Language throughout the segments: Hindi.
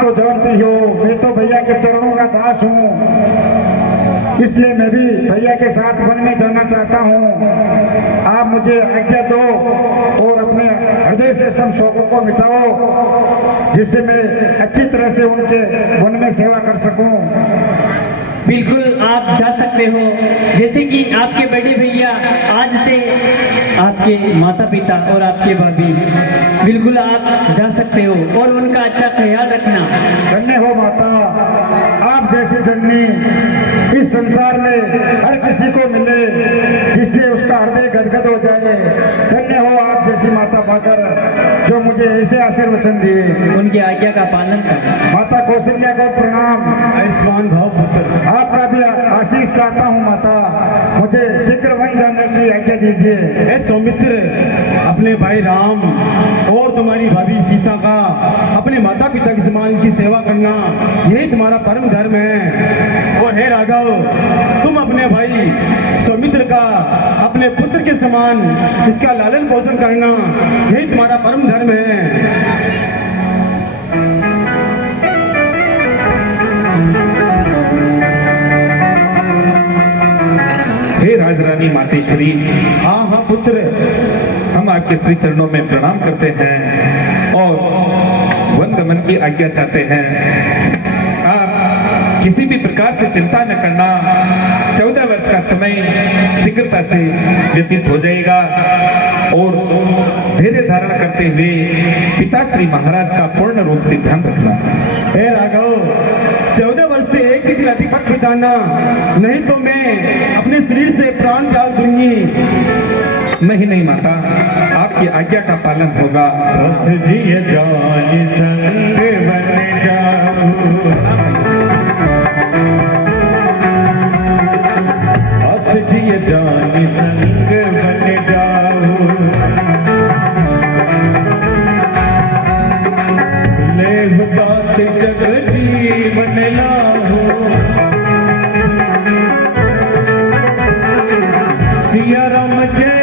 आप तो जानती हो मैं तो भैया के चरणों का दास हूँ, इसलिए मैं भी भैया के साथ वन में जाना चाहता हूँ। आप मुझे आज्ञा दो और अपने हृदय से सब शौकों को मिटाओ, जिससे मैं अच्छी तरह से उनके वन में सेवा कर सकूं। बिल्कुल आप जा सकते हो, जैसे कि आपके बड़े भैया आज से आपके माता पिता और आपके भाभी, बिल्कुल आप जा सकते हो और उनका अच्छा ख्याल रखना। धन्य हो माता, आप जैसी जननी इस संसार में हर किसी को मिले जिससे उसका हृदय गदगद हो जाए। धन्य हो आप जैसी माता पाकर जो मुझे ऐसे आशीर्वचन दिए। उनकी आज्ञा का पालन कर। माता कौशल्या को प्रणाम। आयुष्मान भाव पुत्र। आपका भी आशीष चाहता हूँ माता, मुझे शीघ्र वन जाने की आज्ञा दीजिए। हे सौमित्र, अपने भाई राम और तुम्हारी भाभी सीता का अपने माता पिता के समान की सेवा करना यही तुम्हारा परम धर्म है। और हे राघव, तुम अपने भाई सौमित्र का अपने पुत्र के समान इसका लालन पोषण करना यही तुम्हारा परम धर्म है। हे राजरानी मातेश्वरी, हाँ हाँ पुत्र, हम आपके श्री चरणों में प्रणाम करते हैं और वन गमन की आज्ञा चाहते हैं। आप किसी भी प्रकार से चिंता न करना, 14 वर्ष का समय शीघ्रता से व्यतीत हो जाएगा और धैर्य धारण करते हुए पिताश्री महाराज का पूर्ण रूप से ध्यान रखना। हे राघव, 14 वर्ष से एक भी दिन अधिक मत बिताना, नहीं तो मैं अपने शरीर से प्राण त्याग दूंगी। नहीं नहीं माता, आपकी आज्ञा का पालन होगा। रस जिय जानि संग बन जाऊं, रस जिय जानि संग बन जाऊं, लेव दात जग जीवन लाहू, सिया राम जय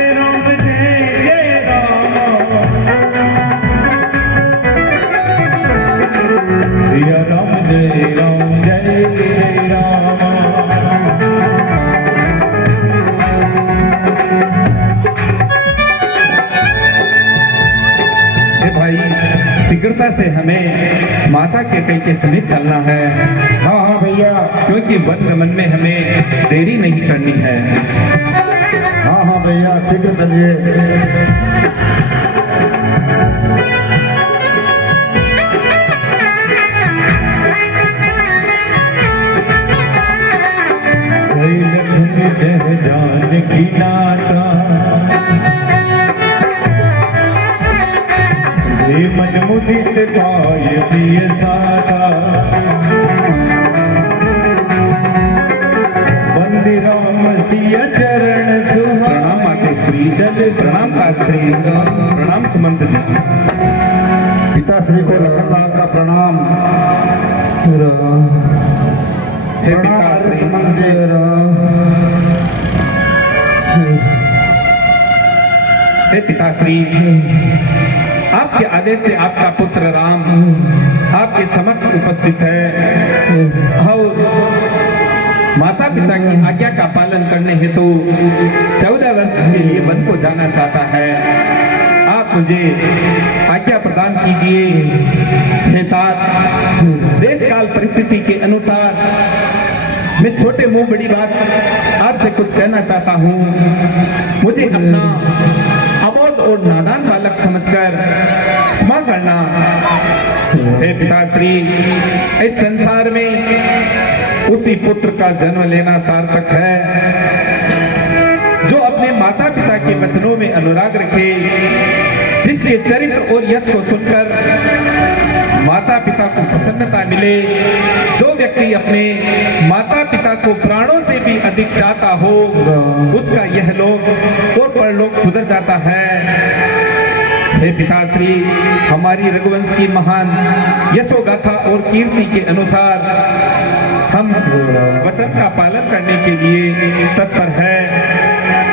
सिया राम जय राम जय जय राम। हे भाई, शीघ्रता से हमें माता के कई के समीप चलना है। हाँ हाँ भैया। क्योंकि वन गमन में हमें देरी नहीं करनी है। हाँ हाँ भैया, शीघ्र चलिए। जान की नाता मन मुदित पाए पिय साता, बंदी राम सिया चरण सुहा। प्रणाम मातेश्वरी, प्रणाम काश्री, प्रणाम सुमंत जी। पिताश्री को लखनलाल का प्रणाम। हे पिताश्री, सुमंत जी। हे पिताश्री, आपके आदेश से आपका पुत्र राम आपके समक्ष उपस्थित है और माता पिता की आज्ञा का पालन करने हेतु 14 वर्ष के लिए वन को जाना चाहता है। आप मुझे आज्ञा प्रदान कीजिए। हे तात, देश काल परिस्थिति के अनुसार मैं छोटे मुंह बड़ी बात आपसे कुछ कहना चाहता हूँ। मुझे अपना अबोध और नादान बालक समझकर क्षमा करना। हे पिताश्री, इस संसार में उसी पुत्र का जन्म लेना सार्थक है जो अपने माता पिता के वचनों में अनुराग रखे, जिसके चरित्र और यश को सुनकर माता पिता को प्रसन्नता मिले। जो व्यक्ति अपने माता पिता को प्राणों से भी अधिक चाहता हो, उसका यह लोक और परलोक सुधर जाता है। हे पिताश्री, हमारी रघुवंश की महान यशोगाथा और कीर्ति के अनुसार हम वचन का पालन करने के लिए तत्पर है।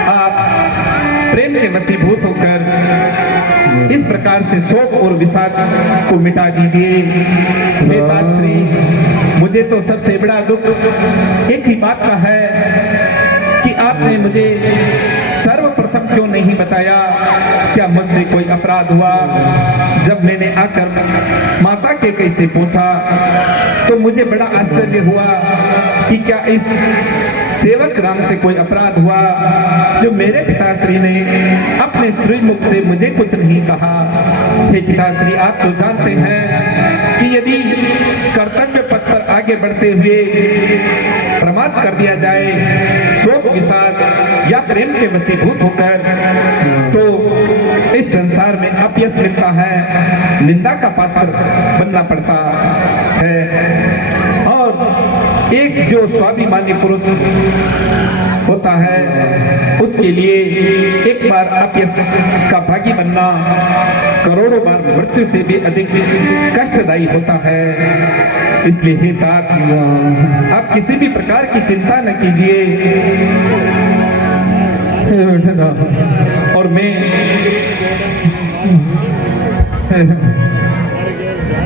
आप प्रेम के वशीभूत होकर इस प्रकार से शोक और विषाद को मिटा दीजिए। मुझे तो सबसे बड़ा दुख एक ही बात का है कि आपने मुझे सर्वप्रथम क्यों नहीं बताया, क्या मुझसे कोई अपराध हुआ? जब मैंने आकर माता के कैसे पूछा तो मुझे बड़ा आश्चर्य हुआ कि क्या इस सेवक राम से कोई अपराध हुआ जो मेरे पिताश्री ने अपने श्रीमुख से मुझे कुछ नहीं कहा। हे पिताश्री, आप तो जानते हैं कि यदि कर्तव्य पथ पर आगे बढ़ते हुए प्रमाद कर दिया जाए, शोक विषाद या प्रेम के वशीभूत होकर, तो इस संसार में अपयश मिलता है, निंदा का पात्र बनना पड़ता है। और एक जो स्वाभिमानी पुरुष होता है उसके लिए एक बार अपयश का भागी बनना करोड़ों बार मृत्यु से भी अधिक कष्टदायी होता है। इसलिए हे तात, आप किसी भी प्रकार की चिंता न कीजिए और मैं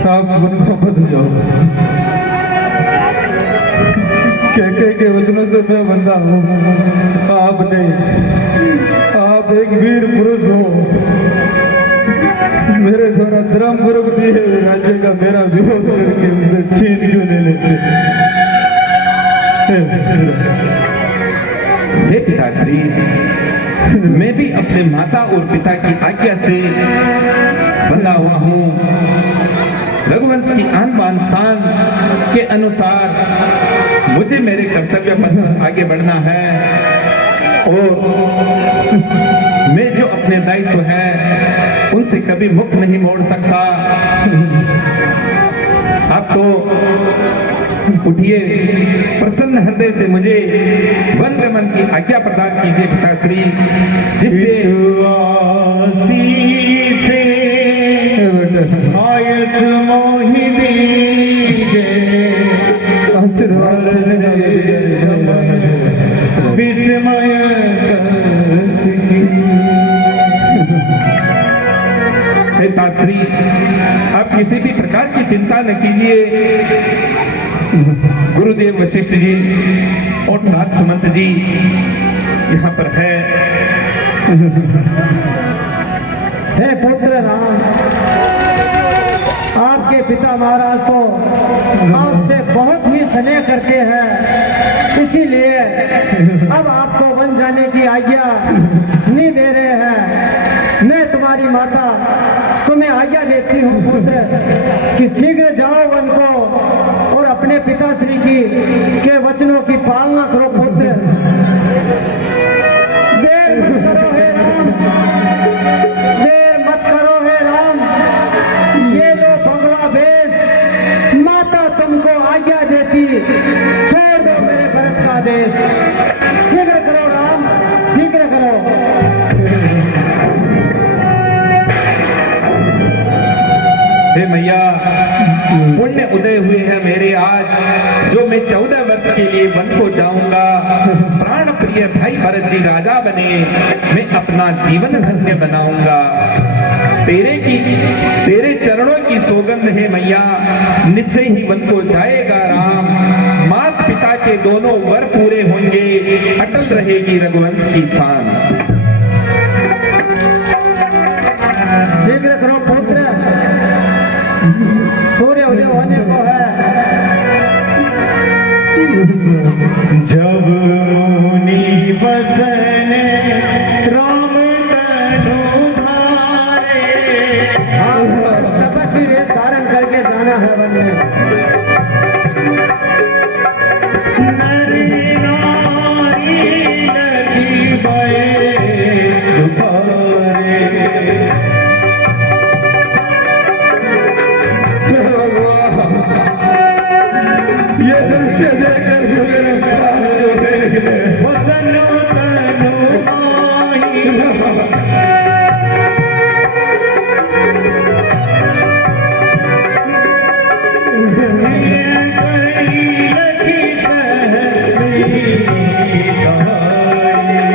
आप उनको बदल जाओ। कह के वचनों से मैं बंदा हूँ, आप नहीं। आप एक वीर पुरुष हो, मेरे द्वारा धर्म पूर्वक दिए हुए राज्य का मेरा विरोध करके मुझे छीन क्यों ले लेते? हे पिताश्री, मैं भी अपने माता और पिता की आज्ञा से बंधा हुआ हूँ। रघुवंश की आन बान शान के अनुसार मुझे मेरे कर्तव्य पथ पर आगे बढ़ना है और मैं जो अपने दायित्व है उनसे कभी मुख नहीं मोड़ सकता। आप तो उठिए, प्रसन्न हृदय से मुझे वन गमन की आज्ञा प्रदान कीजिए पिताश्री, जिससे आयस मोहि दीजे आशीर्वाद विस्मय पिताश्री, आप किसी भी प्रकार की चिंता न कीजिए। गुरुदेव वशिष्ठ जी और तात सुमंत जी यहाँ पर है। हे पुत्र राम, आपके पिता महाराज तो आपसे बहुत ही स्नेह करते हैं, इसीलिए अब आपको वन जाने की आज्ञा नहीं दे रहे हैं। मैं तुम्हारी माता तुम्हें आज्ञा देती हूँ पुत्र कि शीघ्र जाओ वन को और अपने पिताश्री की के वचनों की पालना करो पुत्र। देर मत करो हे राम, देर मत करो हे राम। ये लो भगवा भेष, माता तुमको आज्ञा देती, छोड़ दो मेरे भरत का देश। शीघ्र करो राम, शीघ्र करो। हे मैया, पुण्य उदय हुए हैं मेरे आज, जो मैं 14 वर्ष के लिए वन को जाऊंगा। प्राण प्रिय भाई भरत जी राजा बने, मैं अपना जीवन धन्य बनाऊंगा। तेरे चरणों की सौगंध है मैया, निश्चय ही वन को जाएगा राम। माता पिता के दोनों वर पूरे होंगे, अटल रहेगी रघुवंश की शान। शीघ्र करो पुत्र, सूर्य उदय होने को है। जब मुनि बसने राम तनु धारे, तपस्वी वेश धारण करके जाना है वन में। नर नारी लगी भये दुपारे, ये दृश्य देखकर मेरे प्राण जो देखने वसनो तनु माही। रखी सहरी कहानी।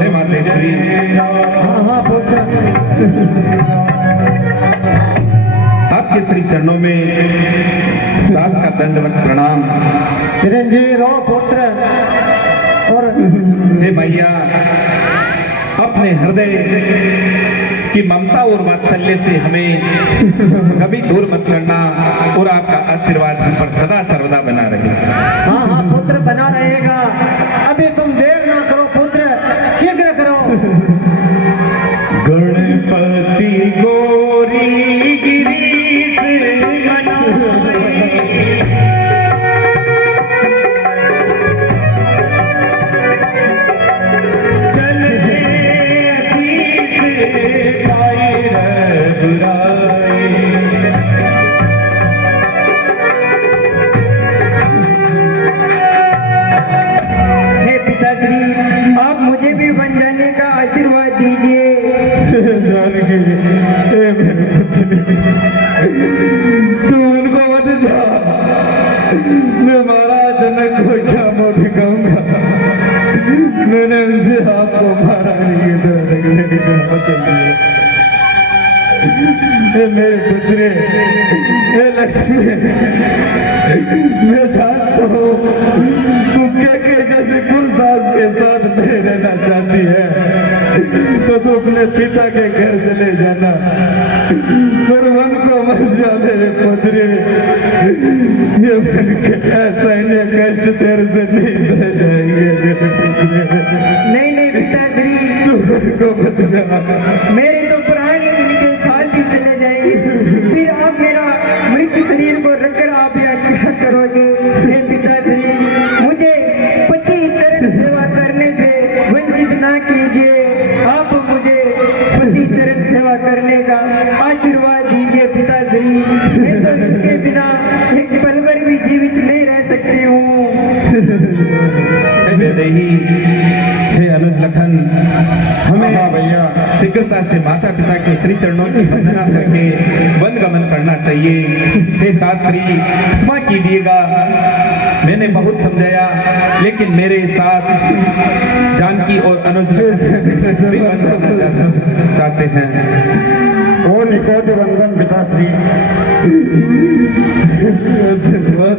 हे मातेश्वरी, हाँ पुत्र। आपके श्री चरणों में दास का दंडवत प्रणाम। चिरंजीवी रहो पुत्र। और हे मैया, अपने हृदय की ममता और वात्सल्य से हमें कभी दूर मत करना और आपका आशीर्वाद हम पर सदा सर्वदा बना रहे। हाँ हाँ पुत्र, बना रहेगा। अभी तुम देर ना करो पुत्र, शीघ्र करो। गणपति गौरी गिरीश मनाए, चले आशीष पाए रघुराई। हे पिताश्री, आप मुझे भी बन जाने का आशीर्वाद दीजिए। जानकी, हे मेरे पुत्र, तू उनको मत जा। मैं महाराज जनक को क्या मुँह दिखाऊंगा। मैंने उनसे आपको महारानी की तरह लगने की वचन दिया। हे मेरे पुत्र, हे लक्ष्मी, मैं जानता हूँ तू के जैसे कुलसास के साथ नहीं रहना चाहती है, तो तू अपने पिता के घर चले जाना। पर मन को मत जा मेरे पुत्र, ये मन के सैन्य कष्ट तेरे से नहीं सह जाएंगे मेरे पुत्र। नहीं नहीं पिताश्री, तू मन को मत जा। मेरे तो प्राण ही इनके साथ ही चले जाएंगे। फिर आप मेरा मृत शरीर को रखकर आप यहाँ क्या करोगे? हे पिताश्री, मुझे पति चरण सेवा करने से वंचित ना कीजिए। आप मुझे पति चरण सेवा करने का आशीर्वाद दीजिए पिताश्री। मैं तो इनके बिना एक पल भर भी जीवित नहीं रह सकती हूँ। हे वैदेही, हे अनुज लखन, हमें हाँ भैया, शीघ्रता से माता पिता के श्री चरणों की वंदना करके वन गमन करना चाहिए। हे दासश्री, क्षमा कीजिएगा, मैंने बहुत समझाया, लेकिन मेरे साथ जानकी और अनुज लखन भी वन करना चाहते हैं। ओ निकोट वंदन पिताश्री। आशीर्वाद